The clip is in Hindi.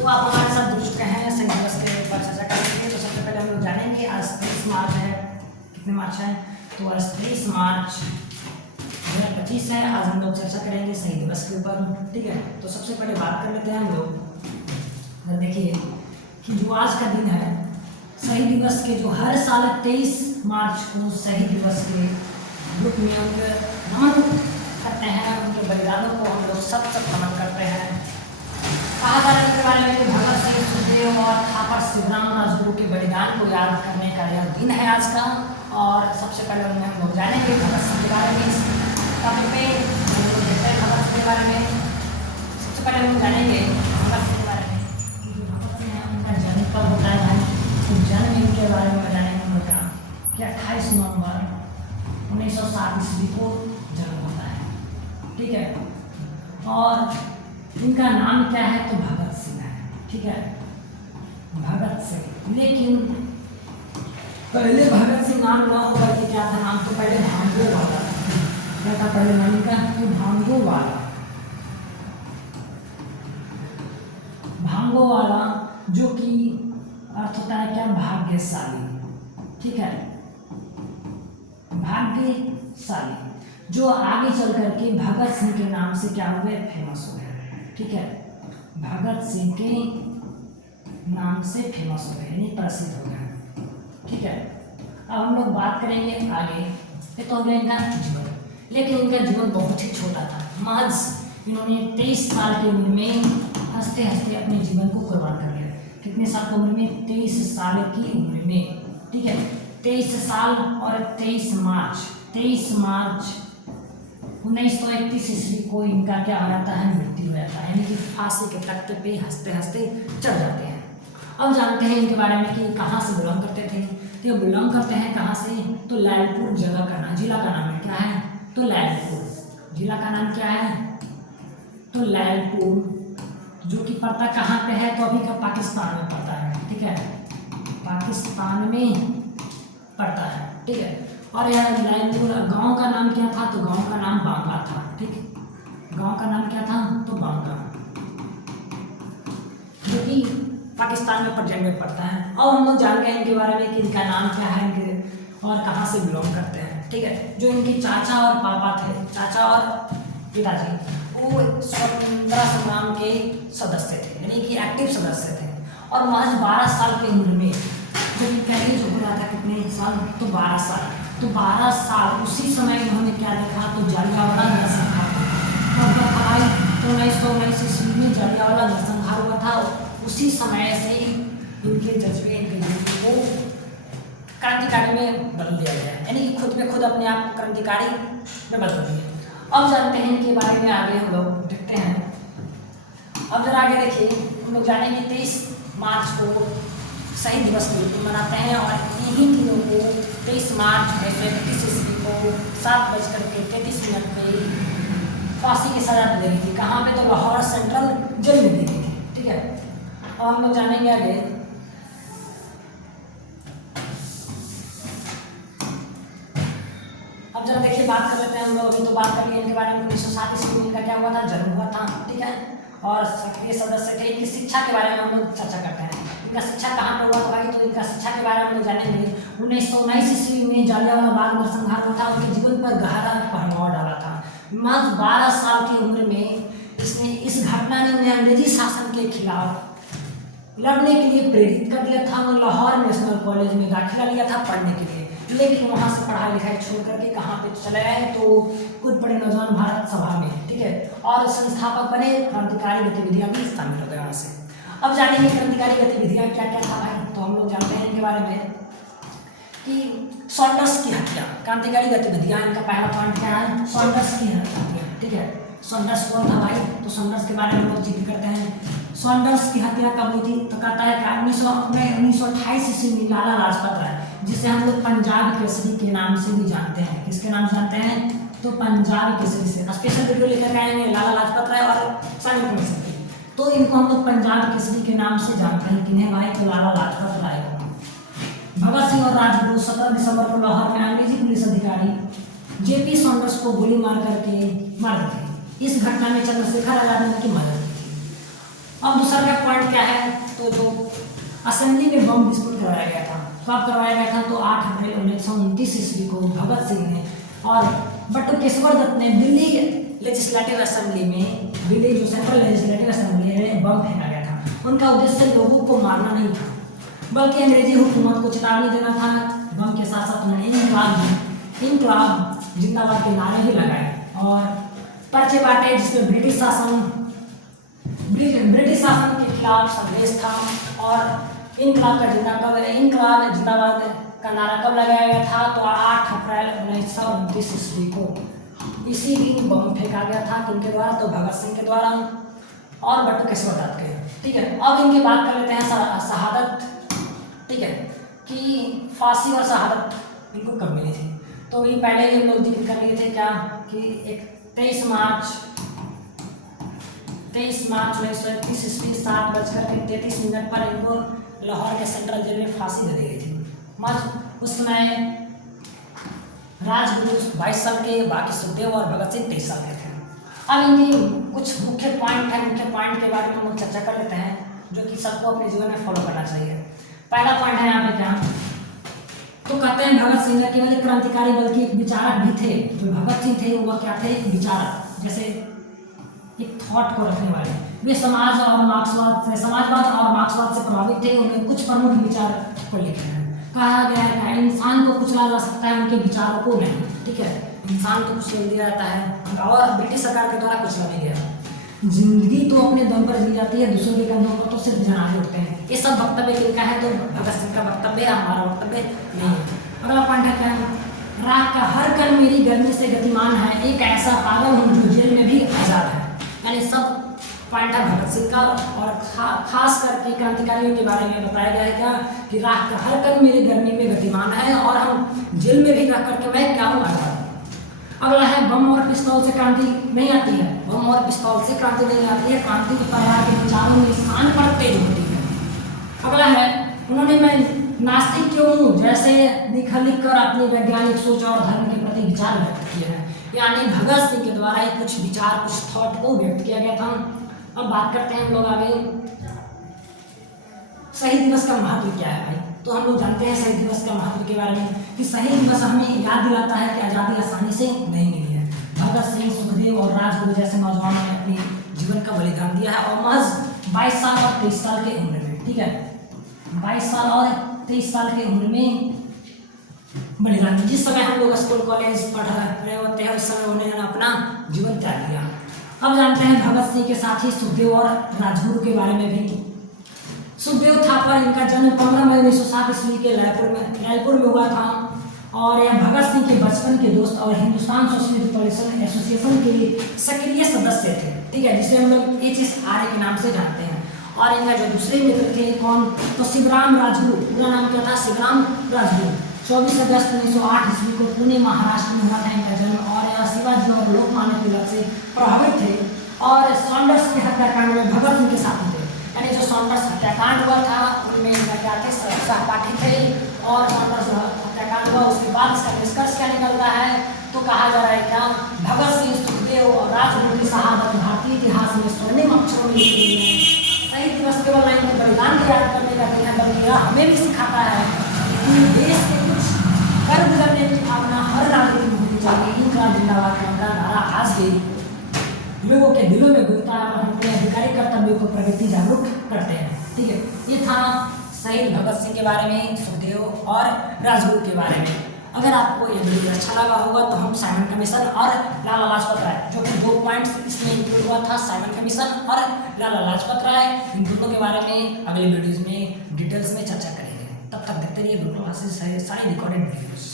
तो आप हमारे साथ जुड़ चुके हैं शहीद दिवस के ऊपर चर्चा करेंगे। तो सबसे पहले हम लोग जानेंगे आज 23 मार्च है। कितने मार्च है? तो आज 23 मार्च 2025 है। आज हम लोग चर्चा करेंगे शहीद दिवस के ऊपर, ठीक है। तो सबसे पहले बात कर लेते हैं हम लोग। देखिए कि जो आज का दिन है शहीद दिवस के, जो हर साल 23 मार्च को शहीद दिवस के रूप में उनके नमन करते हैं, उनके बलिदानों को हम लोग सब नमन करते हैं। कहा जा रहा है इनके बारे में कि भगत सिंह, सुखदेव और थापर शिवराम राजगुरु के बलिदान को याद करने का यह दिन है आज का। और सबसे पहले उनमें हम लोग जानेंगे भगत सिंह के बारे में। इस टॉपिक पे हम लोग देखते हैं भगत सिंह के बारे में। सबसे पहले हम लोग जानेंगे भगत सिंह के बारे में कि जो भगत सिंह है उनका जन्म कब होता है भाई। तो जन्म इनके बारे में जानेंगे हम लोग कि 28 नवंबर 1907 ईस्वी को जन्म होता है, ठीक है। और इनका नाम क्या है? तो भगत सिंह है, ठीक है, भगत सिंह। लेकिन पहले भगत सिंह नाम हुआ होगा कि क्या था नाम? तो पहले भांगो वाला। क्या था पहले नाम का? तो भांगो वाला। भांगो वाला जो कि अर्थ होता है क्या? भाग्यशाली, ठीक है, भाग्यशाली, जो आगे चल करके भगत सिंह के नाम से क्या हुए? फेमस हो गए, ठीक है, भगत सिंह के नाम से फेमस हो गए, यानी प्रसिद्ध हो गए, ठीक है। अब हम लोग बात करेंगे आगे। ये तो हो गया इनका जीवन, लेकिन इनका जीवन बहुत ही छोटा था। महज इन्होंने 23 साल की उम्र में हंसते हंसते अपने जीवन को कुर्बान कर लिया। कितने साल की उम्र में? 23 साल की उम्र में, ठीक है। 23 साल और 23 मार्च 1931 ईस्वी को इनका क्या हो जाता है? मृत्यु हो जाता है, यानी कि फांसी के तख्ते पे हंसते हंसते चढ़ जाते हैं। अब जानते हैं इनके बारे में कि कहाँ से बिलोंग करते थे। तो ये बिलोंग करते हैं कहाँ से? तो लैलपुर जगह का नाम, जिला का नाम है क्या है? तो लैलपुर। जिला का नाम क्या है? तो लैलपुर, जो कि पड़ता कहाँ पे है? तो अभी का पाकिस्तान में पड़ता है, ठीक है, पाकिस्तान में पड़ता है, ठीक है। और यह लैलपुर गांव का नाम क्या था? तो गांव का नाम बांका था, ठीक, गांव का नाम क्या था? तो बांका, जो कि पाकिस्तान में पंजाब में पड़ता है। और हम लोग जान गए इनके बारे में कि इनका नाम क्या है इनके और कहाँ से बिलोंग करते हैं, ठीक है। जो इनके चाचा और पापा थे, चाचा और पिताजी, वो स्वतंत्रता संग्राम के सदस्य थे, यानी कि एक्टिव सदस्य थे। और महज 12 साल की उम्र में जब इनका एज हो रहा था, कितने साल? तो 12 साल। तो 12 साल उसी समय इन्होंने क्या देखा? तो जालियांवाला नरसंहार। कब था भाई? तो 1919 ईस्वी में जालियांवाला नरसंहार हुआ था। उसी समय से इनके जज्बे, इनके जीवन को क्रांतिकारी में बदल दिया गया, यानी कि खुद पे खुद अपने आप को क्रांतिकारी में बदल दिया। अब जानते हैं इनके बारे में, आगे हम लोग देखते हैं। अब जरा आगे देखिए, हम लोग जानेंगे 23 मार्च को शहीद दिवस के रूप में मनाते हैं। और इन्हीं दिनों को 23 मार्च 1931 ईस्वी को 7:33 पे फांसी की सजा दी गई थी। कहाँ पे? तो लाहौर सेंट्रल जेल में दी गई थी, ठीक है। अब हम लोग जानेंगे आगे। अब जरा देखिए, बात कर लेते हैं हम लोग। अभी तो बात कर लिए इनके बारे में। 1907 ईस्वी में इनका क्या हुआ था? जन्म हुआ था, ठीक है। और सक्रिय सदस्य थे। इनकी शिक्षा के बारे में हम लोग चर्चा करते हैं। इनका शिक्षा कहाँ पर हुआ था भाई? तो इनका शिक्षा के बारे में हम लोग जानेंगे। 1919 ईस्वी में जालियांवाला बाग नरसंहार हुआ था, उनके जीवन पर गहरा प्रभाव डाला था। महज 12 साल की उम्र में इस घटना ने उन्हें अंग्रेजी शासन के खिलाफ लड़ने के लिए प्रेरित कर दिया था। उन्होंने लाहौर नेशनल कॉलेज में दाखिला लिया था पढ़ने के लिए, लेकिन वहाँ से पढ़ाई लिखाई छोड़ करके कहाँ पे चले आए? तो खुद बड़े नौजवान भारत सभा में, ठीक है। और संस्थापक बने, क्रांतिकारी गतिविधियाँ भी शामिल हो गए वहाँ से। अब जानेंगे क्रांतिकारी गतिविधियाँ क्या क्या था भाई। तो हम लोग जानते हैं इनके बारे में कि सॉन्डर्स की हत्या, क्रांतिकारी गतिविधियाँ। इनका पहला पॉइंट क्या है? सॉन्डर्स की हत्या, ठीक है। सॉन्डर्स कौन था भाई? तो सॉन्डर्स के बारे में हम लोग जिक्र करते हैं। सॉन्डर्स की हत्या कब हुई थी? तो कहता है कि 1928 ईस्वी में लाला लाजपत राय, जिसे हम लोग पंजाब केसरी के नाम से भी जानते हैं। किसके नाम से जानते हैं? तो पंजाब केसरी से। स्पेशल वीडियो लेकर आएंगे लाला लाजपत राय और सानिया मिर्जा की। तो इनको हम लोग पंजाब केसरी के नाम से जानते हैं। किन्हें भाई? तो लाला लाजपत राय को। भगत सिंह और राजगुरु 17 दिसंबर को लाहौर में अंग्रेजी पुलिस अधिकारी जेपी सॉन्डर्स को गोली मार करके मार दिए। इस घटना में चंद्रशेखर आजाद ने उनकी मदद की थी। अब दूसरा का पॉइंट क्या है, तो जो असेंबली में बम विस्फोट करवाया गया था, कब करवाया गया था, तो 8 अप्रैल 1929 ईस्वी को भगत सिंह ने और बटुकेश्वर दत्त ने दिल्ली लेजिस्लेटिव असेंबली में, दिल्ली जो सेंट्रल लेजिस्लेटिव असेंबली में बम फेंका गया था। उनका उद्देश्य लोगों को मारना नहीं था, बल्कि अंग्रेजी हुकूमत को चेतावनी देना था। बम के साथ साथ उन्होंने इनकलाब जिंदाबाद के नारे भी लगाए और पर्चे बांटे, जिसमें ब्रिटिश शासन के खिलाफ संदेश था। और इनकलाब जिंदाबाद का नारा कब लगाया गया था, तो 8 अप्रैल 1929 ईस्वी को इसी दिन बम फेंका गया था। किनके द्वारा, तो भगत सिंह के द्वारा और बटुकेश्वर दत्त के। ठीक है, अब इनकी बात कर लेते हैं शहादत। ठीक है, कि फांसी और शहादत इनको कब मिली थी, तो ये पहले ही हम लोग जिक्र कर लिए थे क्या, कि एक 23 मार्च 1931 ईस्वी 7:33 पर इनको लाहौर के सेंट्रल जेल में फांसी दे दी गई थी। उस समय राजगुरु 22 साल के, बाकी सुखदेव और भगत सिंह 23 साल के थे। अब इनकी कुछ मुख्य पॉइंट है, मुख्य पॉइंट के बारे में हम लोग चर्चा कर लेते हैं, जो कि सबको अपने जीवन में फॉलो करना चाहिए। पहला पॉइंट है यहाँ पे क्या, तो कहते हैं भगत सिंह न केवल एक क्रांतिकारी बल्कि एक विचारक भी थे। जो भगत सिंह थे वह क्या थे, एक विचारक, जैसे एक थॉट को रखने वाले। वे समाजवाद और मार्क्सवाद से प्रभावित थे। उन्हें कुछ प्रमुख विचार को लिखे हैं। कहा गया है कि इंसान को कुचला जा सकता है, उनके विचारों को नहीं। ठीक है, इंसान को कुचल दिया जाता है और ब्रिटिश सरकार के द्वारा कुचला नहीं गया। जिंदगी तो अपने दम पर जी जाती है, दूसरों के कंधों पर तो सिर्फ जनाजे उठते हैं। ये सब वक्तव्य किनका है, तो भगत सिंह का वक्तव्य है, हमारा वक्तव्य नहीं है। अगला पॉइंट है क्या, राह का हर कण मेरी गर्मी से गतिमान है, एक ऐसा पागल हूँ जो जेल में भी आजाद है। यानी सब पॉइंट है भगत सिंह का, और खास करके क्रांतिकारियों के बारे में बताया गया है क्या, कि राह का हर कण मेरी गर्मी में गतिमान है और हम जेल में भी रह करके मैं क्या हूँ, आजाद। अगला है बम और पिस्तौल से क्रांति नहीं आती है। बम और पिस्तौल से क्रांति नहीं आती है, क्रांति के परिवार के विचारों में स्थान पर तेज होती है। अगला है, उन्होंने मैं नास्तिक क्यों हूँ जैसे लिख कर अपनी वैज्ञानिक सोच और धर्म के प्रति विचार व्यक्त किए हैं। यानी भगत सिंह के द्वारा कुछ विचार, कुछ थॉट को व्यक्त किया गया था। अब बात करते हैं हम लोग आगे, शहीद दिवस का महत्व क्या है भाई। तो हम लोग जानते हैं शहीद दिवस का महत्व के बारे में, कि शहीद दिवस हमें याद दिलाता है कि आज़ादी आसानी से नहीं मिली है। भगत सिंह, सुखदेव और राजगुरु जैसे नौजवानों ने अपने जीवन का बलिदान दिया है, और महज 22 साल और 23 साल के उम्र में। ठीक है, 22 साल और 23 साल की उम्र में बलिदान। जिस समय हम लोग स्कूल कॉलेज पढ़ रहे होते हैं, उस समय उन्होंने अपना जीवन त्याग दिया। अब जानते हैं भगत सिंह के साथ ही सुखदेव और राजगुरु के बारे में भी। सुखदेव थापर, इनका जन्म 15 मई 1907 ईस्वी के रायपुर में हुआ था, और यह भगत सिंह के बचपन के दोस्त और हिंदुस्तान सोशलिस्ट एसोसिएशन के सक्रिय सदस्य थे। ठीक है, जिसे हम लोग HSRA के नाम से जानते हैं। और इनका जो दूसरे मित्र थे कौन, तो शिवराम राजगुरु। पूरा नाम क्या था, शिवराम राजगुरु। 24 अगस्त 1908 ईस्वी को पुणे महाराष्ट्र में हुआ था इनका जन्म, और यह शिवाजी और लोकमान्य तिलक से प्रभावित थे, और सॉन्डर्स के हत्याकांड में भगत सिंह के साथ थे। यानी जो सॉन्डर्स हत्याकांड हुआ था उनमें इनका क्या थे, सहपाठी थे। और सॉन्डर्स हत्याकांड हुआ, उसके बाद इसका निष्कर्ष क्या निकलता है, तो कहा जा रहा है क्या, भगत सिंह, सुखदेव और राजगुरु की शहादत भारतीय इतिहास में स्वर्णिम अक्षरों में लिखी गई है। शहीद दिवस केवल इनके बलिदान को याद करने का दिन है, बल्कि यह हमें भी सिखाता है कि देश के कुछ कर्म करने की भावना हर नागरिक में होनी चाहिए। इनकलाब जिंदाबाद का नारा आज भी लोगों के दिलों में गूंजता है, और हम अपने आधिकारिक कर्तव्यों को प्रगति जागरूक करते हैं। ठीक है, ये था शहीद भगत सिंह के बारे में, सुखदेव और राजगुरु के बारे में। अगर आपको ये वीडियो अच्छा लगा होगा तो हम साइमन कमीशन और लाला लाजपत राय, जो कि 2 पॉइंट्स इसमें इंक्लूड हुआ था, साइमन कमीशन और लाला लाजपत राय, इन दोनों के बारे में अगले वीडियोज़ में डिटेल्स में चर्चा करेंगे। तब तक देखते रहिए गुरुकुल क्लासेस, सारी रिकॉर्डेड वीडियोज़।